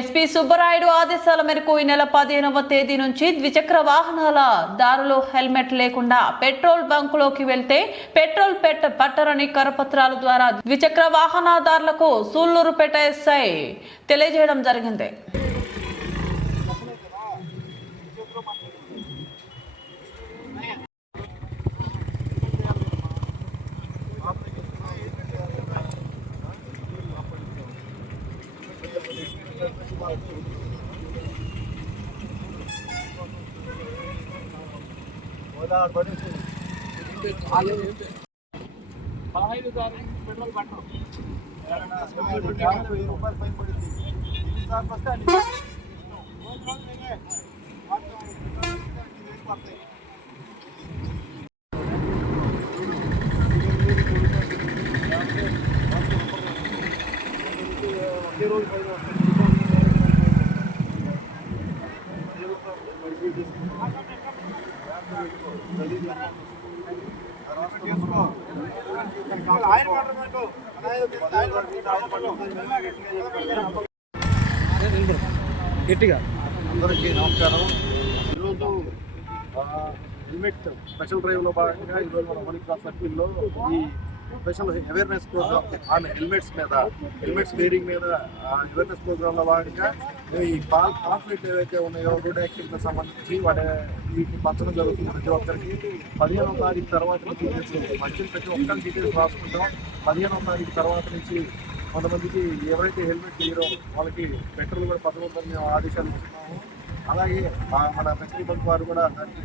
SP Subbarayudu ఆదేశాల మేరకు ఈ నెల 15వ తేదీ నుంచి ద్విచక్ర వాహనాల దారులు హెల్మెట్ లేకుండా పెట్రోల్ బంకులోకి వెళ్తే పెట్రోల్ పట్టరని కరపత్రాల ద్వారా ద్విచక్ర వాహనదారులకు సూళ్లూరుపేట ఎస్ఐ తెలియజేయడం జరిగింది. పెట్రోల్ పట్టరు గట్టిగా అందరికీ నమస్కారం. ఈరోజు హెల్మెట్ స్పెషల్ డ్రైవ్లో భాగంగా ఈరోజు మన మణిపూర్ సర్కిల్లో ఈ special awareness programme on helmets wearing మీద అవేర్నెస్ ప్రోగ్రాంలో భాగంగా ఈ కాన్ఫ్లిక్ట్ ఏవైతే ఉన్నాయో రోడ్ యాక్సిడెంట్కి సంబంధించి వీటిని పంచడం జరుగుతుంది. ప్రతి ఒక్కరికి 15వ తారీఖు తర్వాత నుంచి మంచి ప్రతి ఒక్కరికి డీటెయిల్స్ రాసుకుంటాం. 15వ తారీఖు తర్వాత నుంచి కొంతమందికి ఎవరైతే హెల్మెట్ వేయరో వాళ్ళకి పెట్రోల్ కూడా పదవులని మేము ఆదేశాలు ఇస్తున్నాము. అలాగే మన పెట్రోల్ బంక్ వారు కూడా దానికి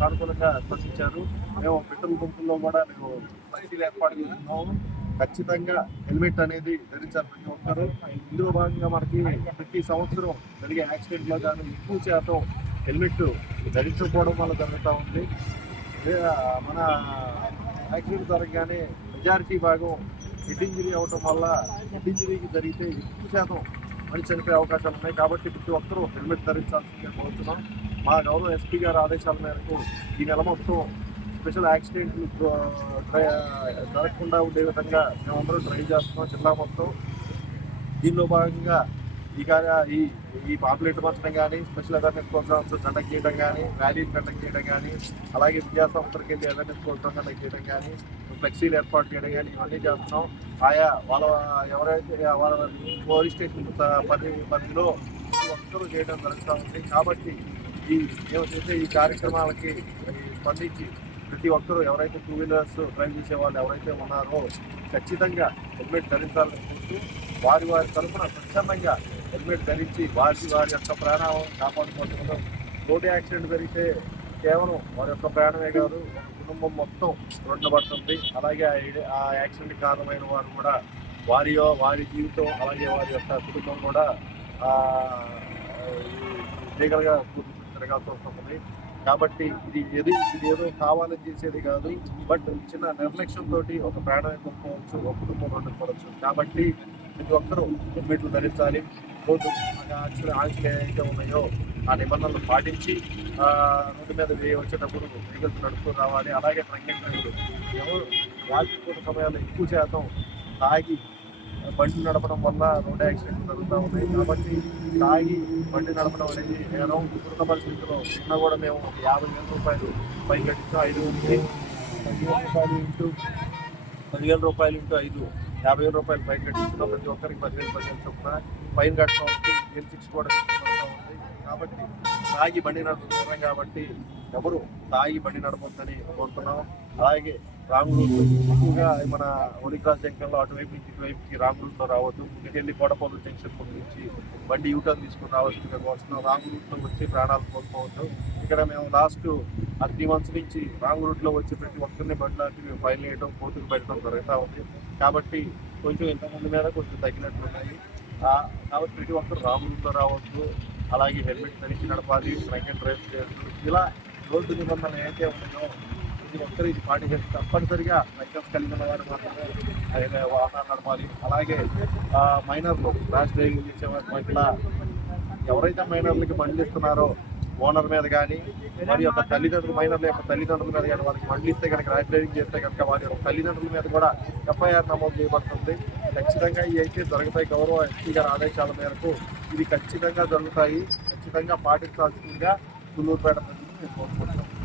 సానుకూలంగా స్పందించారు. మేము పెట్రోల్ బంకుల్లో కూడా మేము ఫ్లెక్సీలు ఏర్పాటు చేస్తున్నాము. ఖచ్చితంగా హెల్మెట్ అనేది ధరించాలి ప్రతి ఒక్కరు. ఇందులో భాగంగా మనకి ప్రతి సంవత్సరం జరిగే యాక్సిడెంట్లో కానీ ఎక్కువ శాతం హెల్మెట్ ధరించకపోవడం వల్ల జరుగుతూ ఉంది. మన యాక్సిడెంట్ జరగగానే మెజారిటీ భాగం హెడ్ ఇంజరీ అవడం వల్ల హెడ్ ఇంజరీకి జరిగితే ఎక్కువ శాతం మనిషి చనిపోయే అవకాశాలు ఉన్నాయి. కాబట్టి ప్రతి ఒక్కరూ హెల్మెట్ ధరించాల్సిందిగా కోరుతున్నాం. మా గౌరవ ఎస్పీ గారి ఆదేశాల మేరకు ఈ నెల మొత్తం స్పెషల్ యాక్సిడెంట్లు జరగకుండా ఉండే విధంగా మేమందరూ ట్రై చేస్తున్నాం జిల్లా మొత్తం. దీనిలో భాగంగా ఈ పాంప్లెట్ మార్చడం కానీ, స్పెషల్ అవేర్నెస్ ప్రోగ్రామ్స్ కండక్ట్ చేయడం కానీ, ర్యాలీలు కండక్ట్ చేయడం కానీ, అలాగే విద్యాసంస్థలకు వెళ్ళి అవేర్నెస్ ప్రోగ్రామ్ కండక్ట్ చేయడం కానీ, ఫ్లెక్సీలు ఏర్పాటు చేయడం కానీ ఇవన్నీ చేస్తున్నాం. ఎవరైతే వాళ్ళ పోలీస్ స్టేషన్ పరిధిలో ఒక్కరూ చేయడం జరుగుతూ ఉంది. కాబట్టి మేము చేసే ఈ కార్యక్రమాలకి స్పందించి ప్రతి ఒక్కరూ ఎవరైతే 2 వీలర్స్ డ్రైవ్ చేసే వాళ్ళు ఎవరైతే ఉన్నారో ఖచ్చితంగా హెల్మెట్ ధరించాలనుకుంటూ వారి తరఫున స్వచ్ఛందంగా హెల్మెట్ ధరించి వారి యొక్క ప్రాణం కాపాడుకోవడం. రోడ్డు యాక్సిడెంట్ జరిగితే కేవలం వారి యొక్క ప్రాణమే కాదు, కుటుంబం మొత్తం రోడ్డున పడుతుంది. అలాగే ఆ యాక్సిడెంట్ కారణమైన వారు కూడా వారి జీవితం అలాగే వారి యొక్క కుటుంబం కూడా లీగల్గా తిరగాల్సి వస్తుంది. కాబట్టి ఇది ఏదో కావాలని చేసేది కాదు. బట్ చిన్న నిర్లక్ష్యంతో ఒక ప్రాణం కోల్పోవచ్చు, ఒక కుటుంబం రోడ్డు పడవచ్చు. కాబట్టి ప్రతి ఒక్కరూ హెల్మెట్లు ధరించాలి. రోడ్డు ఆంక్షలు ఏవైతే ఉన్నాయో ఆ నిబంధనలు పాటించి రోడ్డు మీద వచ్చేటప్పుడు వెహికల్స్ నడుపుతూ రావాలి. అలాగే డ్రంక్ అండ్ డ్రైవ్లు ఎవరు రాత్రిపూట సమయాల్లో ఎక్కువ శాతం తాగి బండి నడపడం వల్ల రోడ్ యాక్సిడెంట్లు జరుగుతూ ఉన్నాయి. కాబట్టి తాగి బండి నడపడం అనేది నేరం. ఇప్పుడున్న పరిస్థితుల్లో నిన్న కూడా మేము 50,000 రూపాయలు ఫైన్ కట్టించాం. 10,000 రూపాయలు ఇంటూ 5 50,000 రూపాయలు ఫైన్ కట్టించుకున్నాం. ప్రతి ఒక్కరికి 10,000 చొప్పున ఫైన్ కట్టడం ఉంది. L6 కూడా పడుతూ ఉంది. కాబట్టి తాగి బండి నడపడం కాబట్టి ఎవరు తాగి బండి నడపొద్దని కోరుతున్నాం. అలాగే రాంగ్ రూట్ ఎక్కువగా మన ఒలిక్రాస్ జంక్షన్లో అటువైపు నుంచి ఇటువైపుకి రాంగ్ రూట్లో రావద్దు. ముందుకెళ్ళి కోడపల్లి జంక్షన్ నుంచి బండి యూటర్న్ తీసుకుని రావాల్సిందిగా కోరుతున్నాం. రాంగ్ రూట్లో వచ్చి ప్రాణాలు కోల్పోవద్దు. ఇక్కడ మేము లాస్ట్ 3 months నుంచి రాంగ్ రూట్లో వచ్చి ప్రతి ఒక్కరిని బండ్లాంటి మేము ఫైన్ వేయడం, కోర్టుకు పెట్టడం జరుగుతూ ఉంది. కాబట్టి కొంచెం ఇంతమంది మీద కొంచెం తగ్గినట్లున్నాయి. కాబట్టి ప్రతి ఒక్కరు రాంగ్ రూట్లో రావద్దు. అలాగే హెల్మెట్ ధరించి నడపాలి, డ్రంక్ అండ్ డ్రైవ్ చేయొద్దు. ఇలా రోడ్డు నిబంధనలు ఏదైతే ఉన్నాయో ప్రతి ఒక్కరు ఇది పాటించాలి. తప్పనిసరిగా లైసెన్స్ కలిగిన వారు మాత్రమే వాహనాలు నడపాలి. అలాగే మైనర్లు ర్యాష్ డ్రైవింగ్ చేసేవారి పట్ల ఎవరైతే మైనర్లకి బండ్లు ఇస్తున్నారో ఓనర్ మీద కానీ వారి యొక్క తల్లిదండ్రులు మైనర్ల యొక్క తల్లిదండ్రుల మీద కానీ వాళ్ళకి మండలిస్తే కనుక ర్యాష్ డ్రైవింగ్ చేస్తే కనుక వారి యొక్క తల్లిదండ్రుల మీద కూడా ఎఫ్ఐఆర్ నమోదు చేయబడుతుంది. ఖచ్చితంగా ఇవి అయితే జరుగుతాయి. గౌరవ ఎస్పీ గారి ఆదేశాల మేరకు ఇవి ఖచ్చితంగా జరుగుతాయి. ఖచ్చితంగా పాటించాల్సిందిగా తుళ్ళూరుపేట ప్రజలు నేను కోరుకుంటున్నాను.